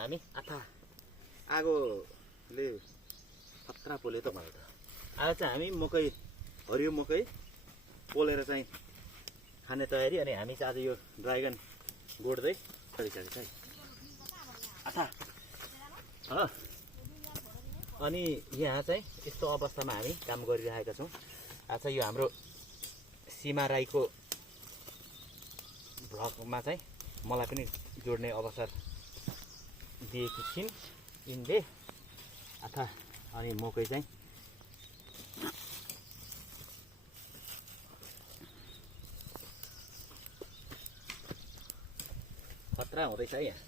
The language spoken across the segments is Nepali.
हामी आथा आगोले खतरा पोले त मलाई त। आज चाहिँ हामी मकै हरियो मकै पोलेर चाहिँ खाने तयारी। अनि हामी चाहिँ आज यो ड्राइगन गोड्दै गरिसकेको छ है आथा। अनि यहाँ चाहिँ यस्तो अवस्थामा हामी काम गरिरहेका छौँ। आज यो हाम्रो सीमा राईको भ्लगमा चाहिँ मलाई पनि जोड्ने अवसर दिएकी छिन् यिनले आथा। अनि मकै चाहिँ खतरा हुँदैछ है यहाँ।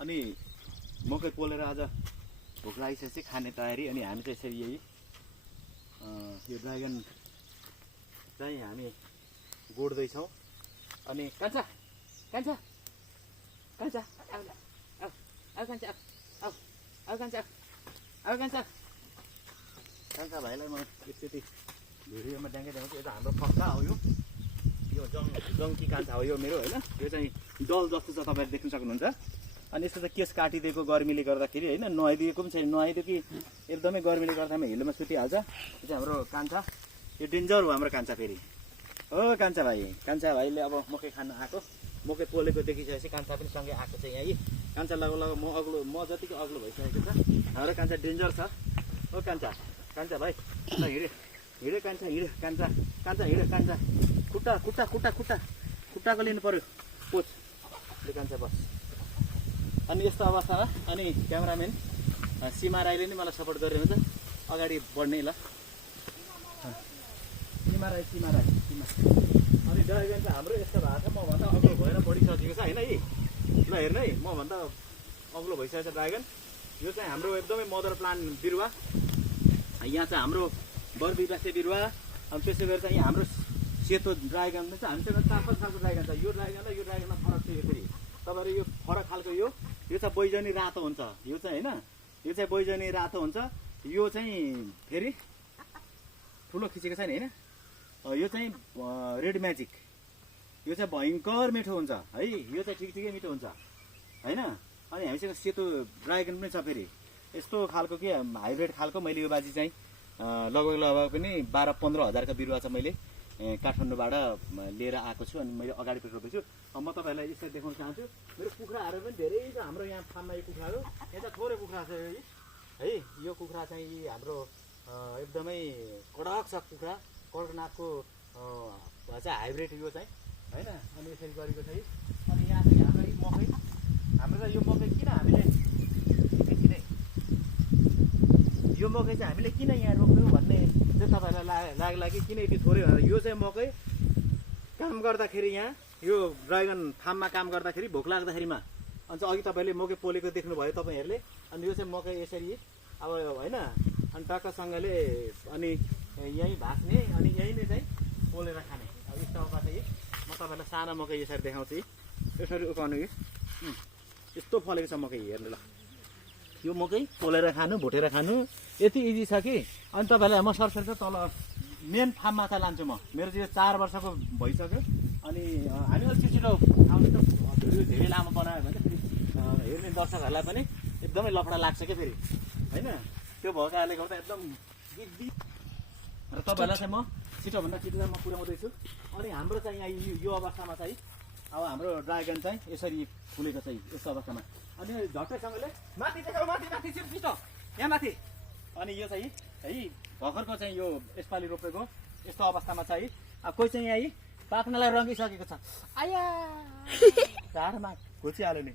अनि मकै पोलेर आज भोक लागिसकेपछि खाने तयारी। अनि हामी चाहिँ यसरी यही यो ड्राइगन चाहिँ हामी गोड्दैछौँ। अनि कान्छा कान्छा कान्छा आऊ आऊ कान्छा आऊ आऊ कान्छा आऊ कान्छा कान्छा भाइलाई म एकचोटि भिडियोमा ड्याङ्गै देखाउँछु। यो त हाम्रो पक्का हो। यो जङ्की कान्छा हो यो मेरो होइन। यो चाहिँ डल जस्तो छ, तपाईँले देख्न सक्नुहुन्छ। अनि यस्तो चाहिँ केस काटिदिएको गर्मीले गर्दाखेरि होइन, नुहाइदिएको पनि छैन। नुहाइदियो कि एकदमै गर्मीले गर्दामा हिलोमा सुतिहाल्छ। यो चाहिँ हाम्रो कान्छा, यो डेन्जर हो हाम्रो कान्छा। फेरि हो कान्छा भाइले अब मकै खान आएको, मकै पोलेको देखिसकेपछि कान्छा पनि सँगै आएको छ यहाँ। कान्छा लग म जतिको अग्लो भइसकेको छ। हाम्रो कान्छा डेन्जर छ। हो कान्छा भाइ हिँडे कान्छा हिँडे कान्छा खुट्टाको लिनु पर्यो पोच कान्छा बस। अनि यस्तो अवस्थामा अनि क्यामेराम्यान सीमा राईले नै मलाई सपोर्ट गरिरहन्छ अगाडि बढ्ने। ल सीमा राई अनि ड्राइगन चाहिँ हाम्रो यस्तो भएको छ, मभन्दा अग्लो भएर बढिसकेको छ होइन है। ल हेर्नु है, मभन्दा अग्लो भइसकेको छ ड्राइगन। यो चाहिँ हाम्रो एकदमै मदर प्लान्ट बिरुवा। यहाँ चाहिँ हाम्रो बर विवासे बिरुवा। अनि त्यसै गरी चाहिँ यहाँ हाम्रो सेतो ड्राइगन चाहिँ हामीसँग 4-5 खालको ड्राइगन छ। यो ड्राइगन र यो ड्राइगनमा फरक छ। यो फेरि तपाईँहरू यो फरक खालको यो चाहिँ बैजनी रातो हुन्छ। यो चाहिँ होइन, यो चाहिँ बैजनी रातो हुन्छ। यो चाहिँ फेरि ठुलो खिचेको छ नि होइन। यो चाहिँ रेड म्याजिक, यो चाहिँ भयङ्कर मिठो हुन्छ है। यो चाहिँ ठिकै मिठो हुन्छ होइन। अनि हामीसँग सेतो ड्राइगन पनि छ फेरि यस्तो खालको के हाइब्रिड खालको। मैले यो बाजी चाहिँ लगभग पनि 12-15 हजारको बिरुवा चाहिँ मैले काठमाडौँबाट लिएर आएको छु। अनि मैले अगाडि पनि रोपेको छु। म तपाईँहरूलाई यसरी देखाउन चाहन्छु। मेरो कुखुराहरू पनि धेरै छ हाम्रो यहाँ फार्ममा। यो कुखुराहरू यहाँ चाहिँ थोरै कुखुरा छ है। यो कुखुरा चाहिँ हाम्रो एकदमै कडक छ कुखुरा। कडकनाथको चाहिँ हाइब्रिड यो चाहिँ होइन। अनि यसरी गरेको छ। अनि यहाँ चाहिँ हाम्रो मकै, हाम्रो चाहिँ यो मकै किन हामीले यो मकै चाहिँ हामीले किन यहाँ रोप्यौँ भन्ने चाहिँ तपाईँहरूलाई लाग्ला कि किन यति थोरै भनेर। यो चाहिँ मकै काम गर्दाखेरि यहाँ यो ड्राइगन फार्ममा काम गर्दाखेरि भोक लाग्दाखेरिमा अनि चाहिँ अघि तपाईँले मकै पोलेको देख्नुभयो तपाईँहरूले। अनि यो चाहिँ मकै यसरी अब होइन, अनि टक्कसँगले अनि यहीँ भाँच्ने अनि यहीँ नै चाहिँ पोलेर खाने। अब स्टकमा चाहिँ म तपाईँलाई सानो मकै यसरी देखाउँछु। यसरी उकाउनु यस्तो फलेको छ मकै हेर्नु। ल यो मकै पोलेर खानु, भुटेर खानु यति इजी छ कि। अनि तपाईँलाई म सरसर तल मेन फार्ममा चाहिँ लान्छु म। मेरो चाहिँ 4 वर्षको भइसक्यो। अनि हामी अलिक छिटो आउँछ। भिडियो धेरै लामो बनायो भने फेरि हेर्ने दर्शकहरूलाई पनि एकदमै लफडा लाग्छ क्या फेरि होइन। त्यो भएको कारणले गर्दा एकदम र तपाईँहरूलाई चाहिँ म छिटोभन्दा छिटो चाहिँ म पुर्याउँदैछु। अनि हाम्रो चाहिँ यहाँ यो अवस्थामा चाहिँ अब हाम्रो ड्राइगन चाहिँ यसरी फुलेको छ यस्तो अवस्थामा। अनि झट्टैसँगले माथि छिटो यहाँ माथि। अनि यो चाहिँ है भर्खरको चाहिँ यो यसपालि रोपेको यस्तो अवस्थामा चाहिँ अब कोही चाहिँ यहाँ पाक्नलाई रङ्गिसकेको छ। आया ढाडमा घुचिहाल्यो नि।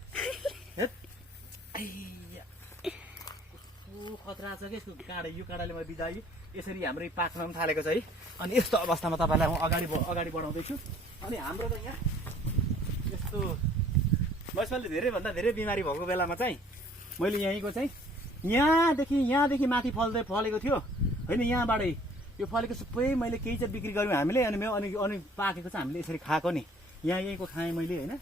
खतरा छ कि यसको काँडा। यो काँडाले म बिजायो यसरी हाम्रै पाक्न पनि थालेको छ है। अनि यस्तो अवस्थामा तपाईँलाई म अगाडि बढाउँदैछु। अनि हाम्रो त यहाँ यस्तो म यसपालि धेरैभन्दा धेरै बिमारी भएको बेलामा चाहिँ मैले यहीँको चाहिँ यहाँदेखि माथि फलेको थियो होइन। यहाँबाटै यो फलेको सबै मैले केही चाहिँ बिक्री गऱ्यौँ हामीले। अनि पाकेको चाहिँ हामीले यसरी खाएको नि। यहीँको खाएँ मैले होइन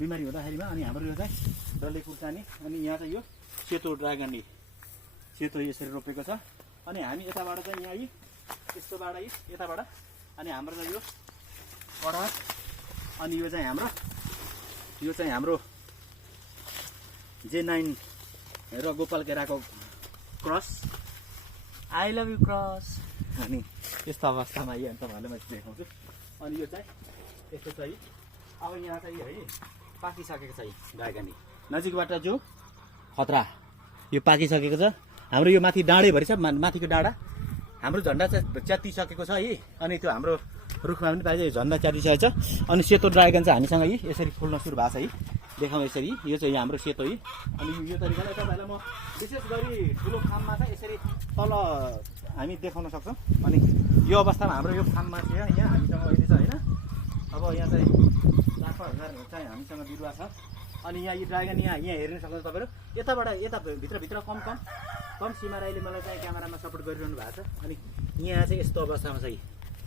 बिमारी हुँदाखेरिमा। अनि हाम्रो यो चाहिँ डल्ले खुर्सानी। अनि यहाँ चाहिँ यो सेतो ड्राइगन सेतो यसरी रोपेको छ। अनि हामी यताबाट चाहिँ यहाँ यस्तोबाट यताबाट अनि हाम्रो चाहिँ यो कडक अनि यो चाहिँ हाम्रो यो चाहिँ हाम्रो J9 र गोपाल केराको cross. I love you cross. अनि यस्तो अवस्थामा यही अन्त तपाईँहरूले मैले देखाउँछु। अनि यो चाहिँ यस्तो चाहिँ अब यहाँ चाहिँ है पाकिसकेको छ ड्रागन। नजिकबाट जो खतरा यो पाकिसकेको छ। हाम्रो यो माथि डाँडैभरि छ, माथिको डाँडा हाम्रो झन्डा चाहिँ च्यातिसकेको छ है। अनि त्यो हाम्रो रुखमा पनि पाइन्छ, यो झन्डा च्यातिसकेको छ। अनि सेतो ड्रागन चाहिँ हामीसँग यही यसरी फुल्न सुरु भएको छ है। देखाउँ यसरी, यो चाहिँ हाम्रो सेतो है। अनि यो तरिकाले तपाईँहरूलाई म विशेष गरी ठुलो फार्ममा चाहिँ यसरी तल हामी देखाउन सक्छौँ। अनि यो अवस्थामा हाम्रो यो फार्ममा चाहिँ यहाँ हामीसँग अहिले छ होइन। अब यहाँ चाहिँ 4-5 हजार चाहिँ हामीसँग बिरुवा छ। अनि यहाँ यो ड्रागन यहाँ हेर्न सक्नुहुन्छ तपाईँहरू। यताबाट यता भित्रभित्र कम सीमा राईले मलाई चाहिँ क्यामेरामा सपोर्ट गरिरहनु भएको छ। अनि यहाँ चाहिँ यस्तो अवस्थामा चाहिँ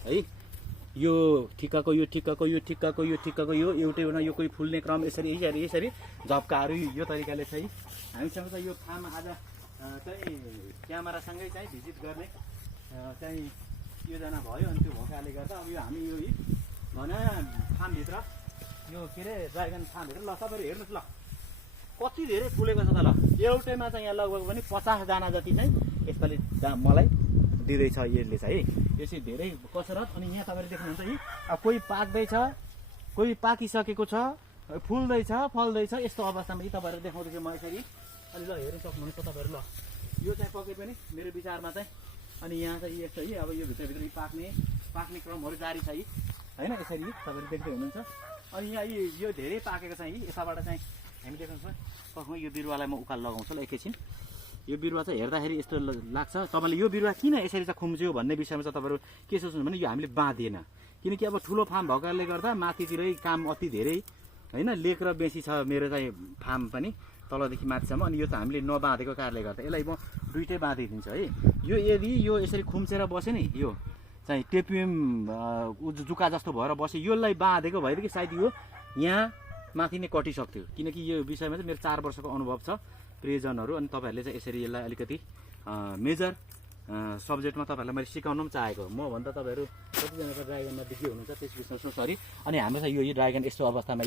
है यो ठिक्काको यो एउटै हो न, यो कोही फुल्ने क्रम यसरी झप्काहरू यो तरिकाले चाहिँ हामीसँग चाहिँ यो फार्म आज चाहिँ क्यामेरासँगै चाहिँ भिजिट गर्ने चाहिँ योजना भयो। अनि त्यो भएकाले गर्दा अब यो हामी यो घना फार्मभित्र यो के अरे ड्रागन फार्मभित्र ल तपाईँहरू हेर्नुहोस् ल कति धेरै फुलेको छ त। ल एउटैमा चाहिँ यहाँ लगभग पनि 50 जना जति चाहिँ यसपालि मलाई दिँदैछ यसले चाहिँ है। यसरी धेरै कसरत। अनि यहाँ तपाईँले देख्नुहुन्छ है अब कोही पाक्दैछ, कोही पाकिसकेको छ, फुल्दैछ, फल्दैछ। यस्तो अवस्थामा तपाईँहरू देखाउँदैछु म यसरी। अनि ल हेर्न सक्नुहुन्छ तपाईँहरू। ल यो चाहिँ पके पनि मेरो विचारमा चाहिँ। अनि यहाँ चाहिँ यस्तो है अब यो भित्रभित्र पाक्ने क्रमहरू जारी छ है होइन। यसरी तपाईँहरू देख्दै हुनुहुन्छ। अनि यहाँ यो धेरै पाकेको छ है। यताबाट चाहिँ हामी देख्नुहुन्छ यो बिरुवालाई म उकालो लगाउँछु ल एकैछिन। यो बिरुवा चाहिँ हेर्दाखेरि यस्तो लाग्छ तपाईँले यो बिरुवा किन यसरी चाहिँ खुम्च्यो भन्ने विषयमा चाहिँ तपाईँहरू के सोच्नु भने यो हामीले बाँधिएन। किनकि अब ठुलो फार्म भएकाले गर्दा माथितिरै काम अति धेरै होइन, लेक र बेसी छ मेरो चाहिँ फार्म पनि तलदेखि माथिसम्म। अनि यो त हामीले नबाँधेको कारणले गर्दा यसलाई म दुइटै बाँधिदिन्छु है। यो यदि यो यसरी खुम्चेर बस्यो नि यो चाहिँ टेपिएम जुका जस्तो भएर बस्यो, यसलाई बाँधेको भएदेखि सायद यो यहाँ माथि नै कटिसक्थ्यो। किनकि यो विषयमा चाहिँ मेरो 4 वर्षको अनुभव छ प्रियजनहरू। अनि तपाईँहरूले चाहिँ यसरी यसलाई अलिकति मेजर सब्जेक्टमा तपाईँहरूलाई मैले सिकाउन पनि चाहेको। म भन्दा तपाईँहरू कतिजना त ड्रागनमा बिजी हुनुहुन्छ, त्यस विषयमा सरी। अनि हाम्रो चाहिँ यो ड्रागन यस्तो अवस्थामा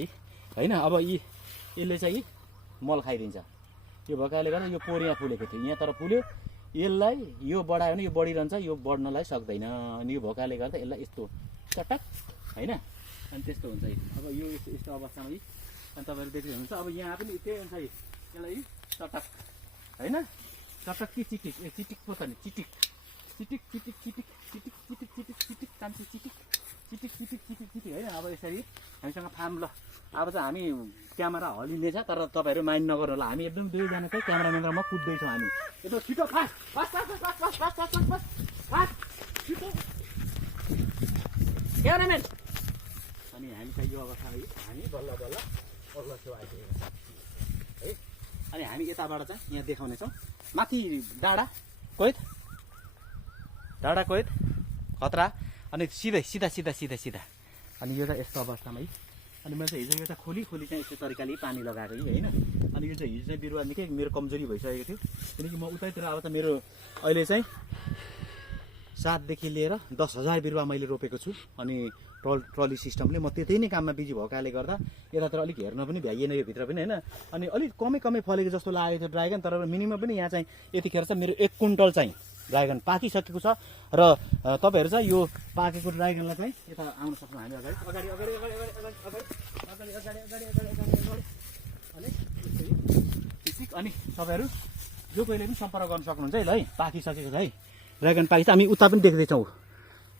होइन। अब यसले चाहिँ मल खाइदिन्छ। यो भएकाले गर्दा यो पोरिया फुलेको थियो यहाँ, तर फुल्यो। यसलाई यो बढायो भने यो बढिरहन्छ, यो बढ्नलाई सक्दैन। अनि यो भएकाले गर्दा यसलाई यस्तो चटक होइन। अनि त्यस्तो हुन्छ है। अब यो यस्तो अवस्थामा अनि तपाईँहरू देख्दै हुनुहुन्छ। अब यहाँ पनि त्यही हुन्छ है, यसलाई चटक होइन, चटक कि चिटिक चिटिक पो त नि चिटिक कान्छी चिटिक होइन। अब यसरी हामीसँग फार्म ल अब चाहिँ हामी क्यामेरा हलिनेछ, तर तपाईँहरू माइन्ड नगर्नु होला। हामी एकदम दुईजना चाहिँ क्यामेराम्यान र म कुद्दैछौँ हामी एकदम छिटो फास्ट छिटो क्यामेराम्यान। अनि हामी चाहिँ यो अवस्थामा हामी बल्ल छेउ आइसकेको छ है। अनि हामी यताबाट चाहिँ यहाँ देखाउनेछौँ माथि डाँडा कोइद खतरा। अनि सिधा अनि यो चाहिँ यस्तो अवस्थामा है। अनि मैले चाहिँ हिजो यो चाहिँ खोली चाहिँ यस्तो तरिकाले पानी लगाएको होइन। अनि यो चाहिँ हिजो चाहिँ बिरुवा निकै मेरो कमजोरी भइसकेको थियो। किनकि म उतैतिर अब त मेरो अहिले चाहिँ 7 लिएर 10,000 बिरुवा मैले रोपेको छु। अनि ट्रली सिस्टमले म त्यतै नै काममा बिजी भएकाले गर्दा यतातिर अलिक हेर्न पनि भ्याइएन यो भित्र पनि होइन। अनि अलिक कमै फलेको जस्तो लागेको थियो ड्रागन, तर मिनिमम पनि यहाँ चाहिँ यतिखेर चाहिँ मेरो 1 कुन्टल चाहिँ ड्रागन पाकिसकेको छ। र तपाईँहरू चाहिँ यो पाकेको ड्रागनलाई चाहिँ यता आउन सक्छौँ हामी अगाडि अनि तपाईँहरू जो कहिले पनि सम्पर्क गर्न सक्नुहुन्छ है। ल है पाकिसकेको छ है ड्रागन पाकी। हामी उता पनि देख्दैछौँ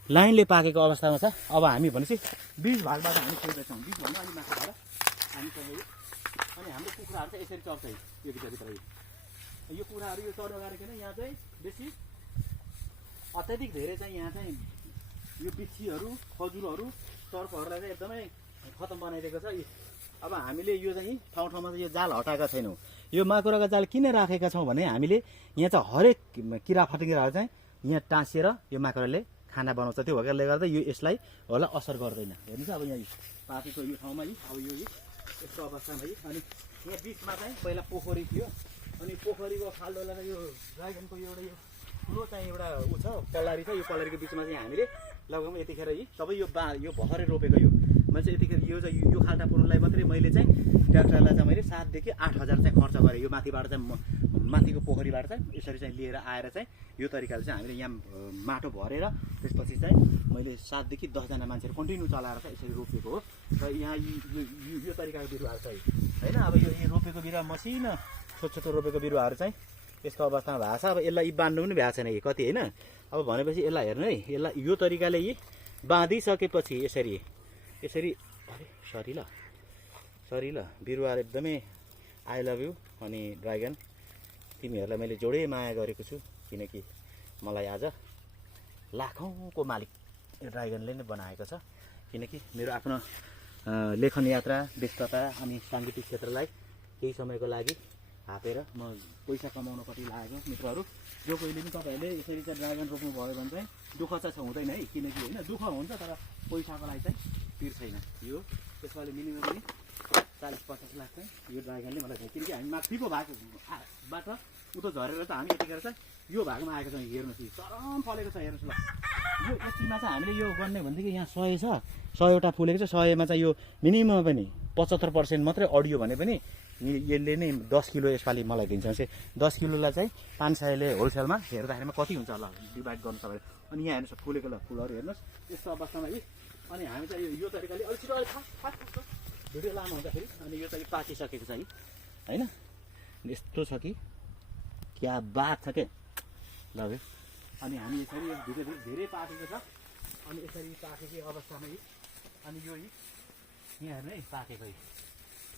लाइनले पाकेको अवस्थामा छ। अब हामी भनेपछि 20 भागबाट हामी खोज्दैछौँ, 20 भन्दा अलिक माथिबाट हामी चाहिँ। अनि हाम्रो कुखुराहरू चाहिँ यसरी चल्छ यो भित्रभित्र। यो कुखुराहरू यो चढो गरेको यहाँ चाहिँ बेसी अत्याधिक धेरै चाहिँ यहाँ चाहिँ यो बिच्छीहरू खजुरहरू सर्पहरूलाई चाहिँ एकदमै खतम बनाइदिएको छ। अब हामीले यो चाहिँ ठाउँमा चाहिँ यो जाल हटाएका छैनौँ। यो माकुराको जाल किन राखेका छौँ भने हामीले यहाँ चाहिँ हरेक किरा फटेङ्ग्राहरू चाहिँ यहाँ टाँसिएर यो माकुराले खाना बनाउँछ। त्यो भएकाले गर्दा यो यसलाई होला असर गर्दैन। हेर्नुहोस् अब यहाँ पाकेको यो ठाउँमा अब यो यस्तो अवस्थामा अनि यहाँ बिचमा चाहिँ पहिला पोखरी थियो। अनि पोखरीको खाल्डोलाई यो ड्रागनको एउटा यो ठुलो चाहिँ एउटा छ पल्लारी छ। यो पल्लारीको बिचमा चाहिँ हामीले लगभग यतिखेर सबै यो भर्खरै रोपेको यो मैले चाहिँ यतिखेर यो खाल्टा पुर्नुलाई मात्रै मैले चाहिँ ट्र्याक्टरलाई चाहिँ मैले 7 देखि 8,000 चाहिँ खर्च गरेँ। यो माथिबाट चाहिँ माथिको पोखरीबाट चाहिँ यसरी चाहिँ लिएर आएर चाहिँ यो तरिकाले चाहिँ हामीले यहाँ माटो भरेर त्यसपछि चाहिँ मैले 7 देखि 10 जना मान्छेहरू कन्टिन्यू चलाएर चाहिँ यसरी रोपेको हो। र यहाँ यो तरिकाको बिरुवाहरू चाहिँ होइन अब यो रोपेको बिरुवा मसिनो छोटो रोपेको बिरुवाहरू चाहिँ यस्तो अवस्थामा भएको छ। अब यसलाई बाँध्नु पनि भएको छैन कि कति होइन। अब भनेपछि यसलाई हेर्नु है, यसलाई यो तरिकाले यी बाँधिसकेपछि यसरी अरे सरी ल बिरुवा एकदमै आई लभ यु। अनि ड्रागन तिमीहरूलाई मैले जोडै माया गरेको छु, किनकि मलाई आज लाखौँको मालिक ड्रागनले नै बनाएको छ। किनकि मेरो आफ्नो लेखन यात्रा व्यस्तता अनि साङ्गीतिक क्षेत्रलाई केही समयको लागि हापेर म पैसा कमाउनपट्टि लागेको मित्रहरू। जो कोहीले पनि तपाईँहरूले यसरी चाहिँ ड्रागन रोप्नु भयो भने चाहिँ दुःख चाहिँ हुँदैन है, किनकि होइन दुःख हुन्छ तर पैसाको लागि चाहिँ पिर छैन। यो त्यसपालि मिनिमम पनि 40-50 लाख चाहिँ यो ड्रागनले मलाई चाहिँ, किनकि हामी माथिको भागबाट उता झरेर चाहिँ हामी यतिखेर चाहिँ यो भागमा आएको छौँ। हेर्नुहोस् चरम फलेको छ, हेर्नुहोस् ल। यो यतिमा चाहिँ हामीले यो गर्ने भनेदेखि यहाँ 100 छ, 100वटा फुलेको छ। 100मा चाहिँ यो मिनिमम पनि 75% मात्रै अडियो भने पनि यसले नै 10 किलो यसपालि मलाई दिन्छ। चाहिँ 10 किलोलाई चाहिँ 500ले होलसेलमा हेर्दाखेरिमा कति हुन्छ ल डिभाइड गर्नु तपाईँले। अनि यहाँ हेर्नुहोस् फुलेको ल फुलहरू हेर्नुहोस् यस्तो अवस्थामा यी। अनि हामी चाहिँ यो तरिकाले अलिक छिटो अलिक फास्ट भिडियो लामो हुँदाखेरि अनि यो चाहिँ पाकिसकेको छ है होइन। यस्तो छ कि क्या बात छ के ल। अनि हामी यसरी भिडियो धेरै पाकेको छ। अनि यसरी पाकेकै अवस्थामा यी अनि यो यहाँ हेर्नु है पाकेको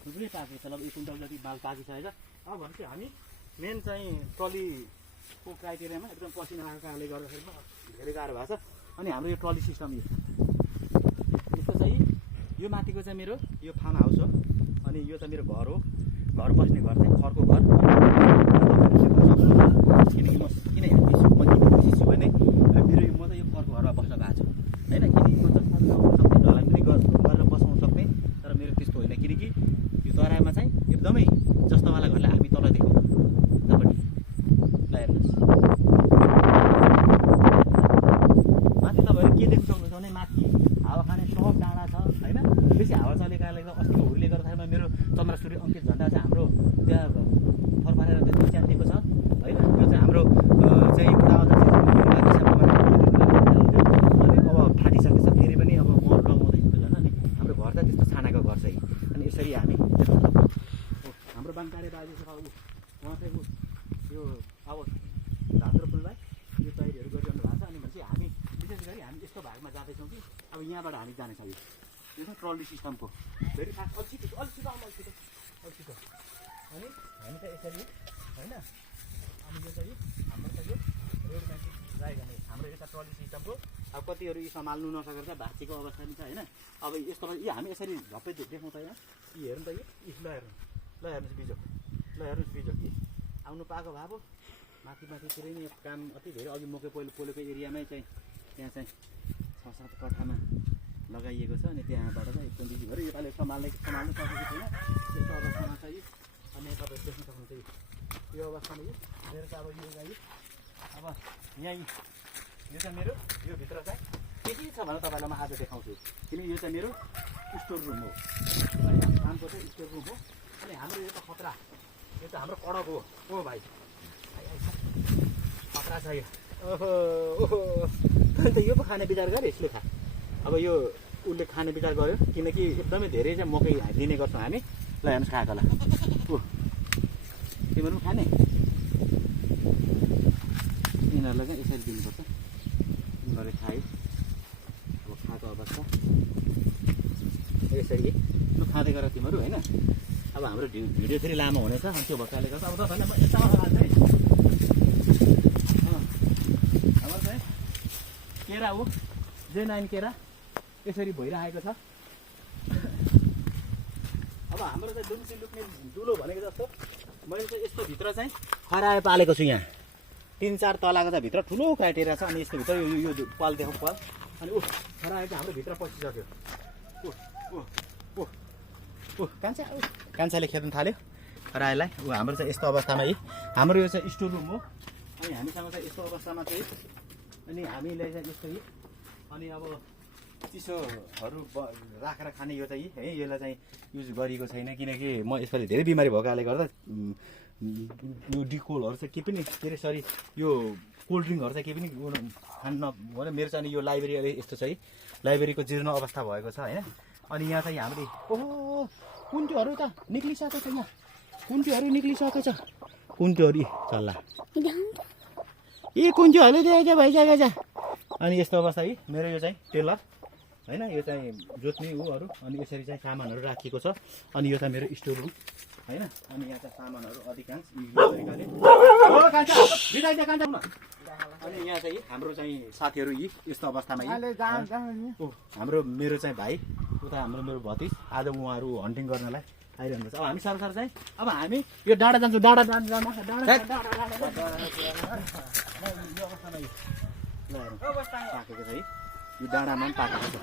थुप्रै पाकेको छ। ल 1 कुइन्टल जति माल पाकिसकेको छ। अब भनेपछि हामी मेन चाहिँ ट्रलीको क्राइटेरियामा एकदम पसिना आएको कारणले गर्दाखेरि धेरै गाह्रो भएको छ। अनि हाम्रो यो ट्रली सिस्टम यस्तो चाहिँ यो माथिको चाहिँ मेरो यो फार्म हाउस हो। अनि यो चाहिँ मेरो घर हो, घर बस्ने घर चाहिँ खरको घर। किनकि म किन छु भने मेरो म चाहिँ यो खरको घरमा बस्न गएको छु होइन। किनकि म चाहिँ ढलाइ पनि गरेर बसाउन सक्ने, तर मेरो त्यस्तो होइन। किनकि यो तराईमा चाहिँ एकदमै जस्तोवाला घरलाई हामी तल देखाउँ तपाईँले ल हेर्नुहोस् माथि तपाईँहरू के देख्न सक्नुहुन्छ भने माथि हावा खाने सब डाँडा छ होइन। बेसी हावा चलेको कारणले गर्दा अस्तिको हुरीले गर्दाखेरिमा मेरो चन्द्रसूर्य अङ्कित झन्डा चाहिँ हाम्रो त्यहाँ फरफारेर त्यस्तो च्यातिएको छ होइन। यो चाहिँ हाम्रो चाहिँ अब फाटिसकेको छ, फेरि पनि अब मल लगाउँदैछु त झन्। अनि हाम्रो घर त त्यस्तो छानाको घर चाहिँ। अनि यसरी हामी देख्न सक्छौँ। हाम्रो बाङ्कारे बाजे छ उहाँ चाहिँ यो अब धान रोप्नुलाई यो तयारीहरू गरिरहनु भएको छ। अनि भनेपछि हामी विशेष गरी हामी यस्तो भागमा जाँदैछौँ कि अब यहाँबाट हामी जानेछौँ। यो चाहिँ ट्रली सिस्टमको फेरि फास्ट अलिक छिटो अनि हामी चाहिँ यसरी होइन। अनि यो चाहिँ हाम्रो चाहिँ यो रोड म्याजिक ड्राइभर हाम्रो यता ट्रली सिस्टमको। अब कतिहरू यी सम्हाल्नु नसकेर चाहिँ भाँचेको अवस्था पनि छ होइन। अब यस्तो यो हामी यसरी झप्पै देख्छौँ त यहाँ हेर्नु त यो ल हेर्नुहोस् बिजोक कि आउनु पाएको भए पो माथितिरै नै काम अति धेरै अघि मकै पोलेको एरियामै चाहिँ त्यहाँ चाहिँ 6-7 कट्ठामा लगाइएको छ। अनि त्यहाँबाट चाहिँ एकदम बिजी भएर योपालि सम्हाल्नु सकेको छैन यस्तो अवस्थामा चाहिँ। अनि तपाईँहरू देख्न सक्नुहुन्छ यो अवस्थामा मेरो चाहिँ अब यो गाई अब यहीँ यो चाहिँ मेरो यो भित्र चाहिँ के छ भने तपाईँलाई म आज देखाउँछु। किनकि यो चाहिँ मेरो स्टोर रुम हो, कामको चाहिँ स्टोर रुम हो। अनि हाम्रो यो त खतरा, यो त हाम्रो कडक हो ओ भाइ खतरा छ यो। ओहो अन्त यो पो खाने विचार गरे यसले खा। अब यो उसले खाने विचार गर्यो किनकि एकदमै धेरै चाहिँ मकै दिने गर्छौँ हामी। ल हेर्नुहोस् खाएको ल ऊ तिमीहरू पनि खाने यिनीहरूलाई चाहिँ यसरी दिनुपर्छ। यिनीहरूले खायो अब खाएको अवस्था यसरी लु खाँदै गर तिमीहरू होइन। अब हाम्रो भिडियो फेरि लामो हुनेछ। अनि त्यो भएकाले गर्दा अब तपाईँलाई म यता हाल्छु है। हाम्रो चाहिँ केरा हो J9 केरा यसरी भइरहेको छ। अब हाम्रो चाहिँ दुम्सी लुक्ने दुलो भनेको जस्तो मैले चाहिँ यस्तो भित्र चाहिँ खरायो पालेको छु। यहाँ 3-4 तलाको चाहिँ भित्र ठुलो क्राइटेरिया छ। अनि यस्तो भित्र यो पाल देखाउँ पाल। अनि खरायो चाहिँ हाम्रो भित्र पसिसक्यो। कान्छाले खेद्न थाल्यो खरायोलाई। हाम्रो चाहिँ यस्तो अवस्थामा हाम्रो यो चाहिँ स्टोर रुम हो। अनि हामीसँग चाहिँ यस्तो अवस्थामा चाहिँ अनि हामीले चाहिँ यस्तो अनि अब चिसोहरू राखेर खाने यो चाहिँ है यसलाई चाहिँ युज गरेको छैन किनकि म यसपालि धेरै बिमारी भएकोले गर्दा यो डिकोलहरू चाहिँ के पनि के अरे सरी यो कोल्ड ड्रिङ्कहरू चाहिँ के पनि खानु नभएर मेरो चाहिँ यो लाइब्रेरी अहिले यस्तो छ है लाइब्रेरीको जीर्ण अवस्था भएको छ होइन अनि यहाँ चाहिँ हामीले ओहो कुन्टुहरू त निक्लिसकेको छ यहाँ कुन्टुहरू निक्लिसकेको छ कुन्टुहरू चल्ला ए कुन्टुहरूले दिएको भइसकेको छ अनि यस्तो अवस्था है मेरो यो चाहिँ टेलर होइन यो चाहिँ जोत्ने उहरू अनि यसरी चाहिँ सामानहरू राखिएको छ अनि यो चाहिँ मेरो स्टोर रुम होइन अनि यहाँ चाहिँ सामानहरू अधिकांश अनि यहाँ चाहिँ हाम्रो चाहिँ साथीहरू यी यस्तो अवस्थामा हाम्रो मेरो चाहिँ भाइ उता हाम्रो मेरो भतिज आज उहाँहरू हन्टिङ गर्नलाई आइरहनु छ अब हामी सरसर चाहिँ अब हामी यो डाँडा जान्छौँ डाँडा पाकेको छ है यो डाँडामा पनि पाकेको छ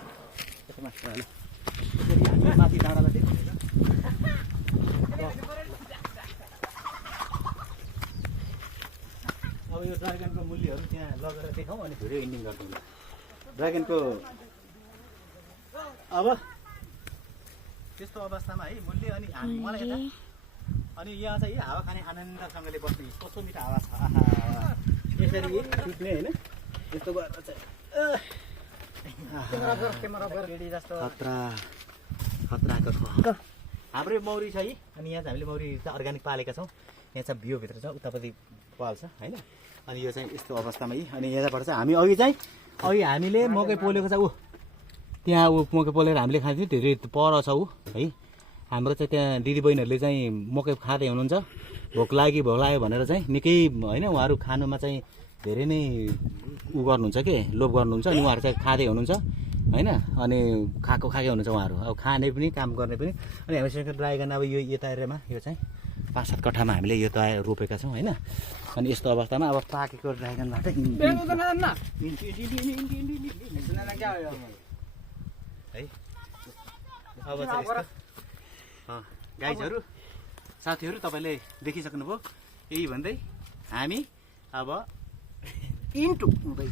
त्यसमा माथि डाँडालाई देखाउँछ अब यो ड्रागनको मूल्यहरू त्यहाँ लगेर देखाउँ अनि भिडियो एन्डिङ गर्छौँ ड्रागनको अब त्यस्तो अवस्थामा है मूल्य अनि हामी मलाई यता अनि यहाँ चाहिँ हावा खाने आनन्दसँगले बस्ने कस्तो मिठो हावा छ आहा यसरी सुत्ने होइन यस्तो गरेर चाहिँ खतराको हाम्रो मौरी छ है अनि यहाँ चाहिँ हामीले मौरी चाहिँ अर्ग्यानिक पालेका छौँ यहाँ चाहिँ बियोभित्र छ उतापट्टि पाल्छ होइन अनि यो चाहिँ यस्तो अवस्थामा है अनि यताबाट चाहिँ हामी अघि हामीले मकै पोलेको छ ऊ त्यहाँ ऊ मकै पोलेर हामीले खान्थ्यौँ धेरै पर छ ऊ है हाम्रो चाहिँ त्यहाँ दिदीबहिनीहरूले चाहिँ मकै खाँदै हुनुहुन्छ भोक लाग्यो भनेर चाहिँ निकै होइन उहाँहरू खानुमा चाहिँ धेरै नै उ गर्नुहुन्छ के लोभ गर्नुहुन्छ अनि उहाँहरू चाहिँ खाँदै हुनुहुन्छ होइन अनि खाएकै हुनुहुन्छ उहाँहरू अब खाने पनि काम गर्ने पनि अनि हामीसँग ड्राइगन अब यो यता एरियामा यो चाहिँ 5-7 कट्ठामा हामीले यो त रोपेका छौँ होइन अनि यस्तो अवस्थामा अब पाकेको ड्राइगनबाट है अब चाहिँ गाइजहरू साथीहरू तपाईँले देखिसक्नुभयो यही भन्दै हामी अब इन्टु